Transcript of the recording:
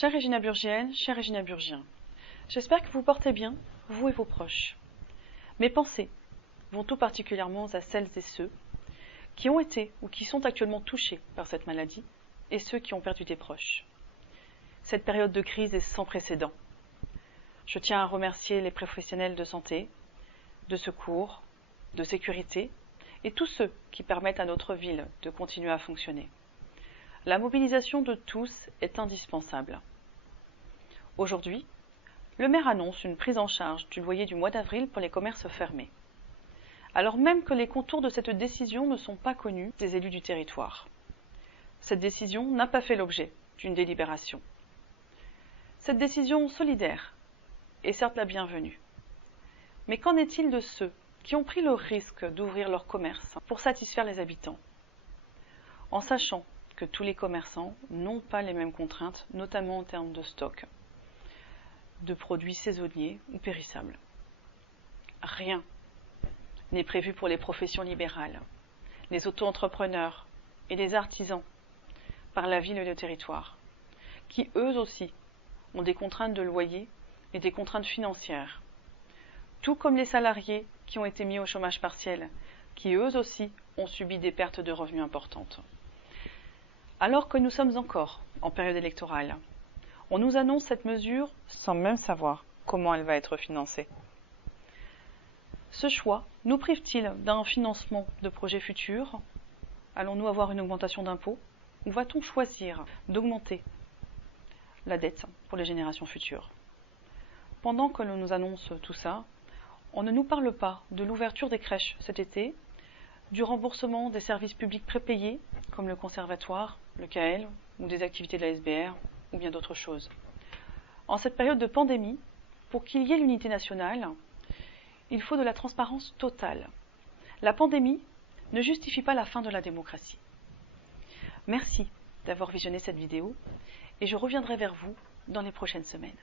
Chère Régina Burgienne, cher Régina Burgien, j'espère que vous portez bien, vous et vos proches. Mes pensées vont tout particulièrement à celles et ceux qui ont été ou qui sont actuellement touchés par cette maladie et ceux qui ont perdu des proches. Cette période de crise est sans précédent. Je tiens à remercier les professionnels de santé, de secours, de sécurité et tous ceux qui permettent à notre ville de continuer à fonctionner. La mobilisation de tous est indispensable. Aujourd'hui, le maire annonce une prise en charge du loyer du mois d'avril pour les commerces fermés, alors même que les contours de cette décision ne sont pas connus des élus du territoire. Cette décision n'a pas fait l'objet d'une délibération. Cette décision solidaire est certes la bienvenue. Mais qu'en est-il de ceux qui ont pris le risque d'ouvrir leur commerce pour satisfaire les habitants, en sachant que tous les commerçants n'ont pas les mêmes contraintes, notamment en termes de stock, de produits saisonniers ou périssables. Rien n'est prévu pour les professions libérales, les auto-entrepreneurs et les artisans par la ville et le territoire, qui eux aussi ont des contraintes de loyer et des contraintes financières, tout comme les salariés qui ont été mis au chômage partiel, qui eux aussi ont subi des pertes de revenus importantes. Alors que nous sommes encore en période électorale, on nous annonce cette mesure sans même savoir comment elle va être financée. Ce choix nous prive-t-il d'un financement de projets futurs? Allons-nous avoir une augmentation d'impôts? Ou va-t-on choisir d'augmenter la dette pour les générations futures? Pendant que l'on nous annonce tout ça, on ne nous parle pas de l'ouverture des crèches cet été, du remboursement des services publics prépayés, comme le conservatoire, le KL, ou des activités de la SBR, ou bien d'autres choses. En cette période de pandémie, pour qu'il y ait l'unité nationale, il faut de la transparence totale. La pandémie ne justifie pas la fin de la démocratie. Merci d'avoir visionné cette vidéo, et je reviendrai vers vous dans les prochaines semaines.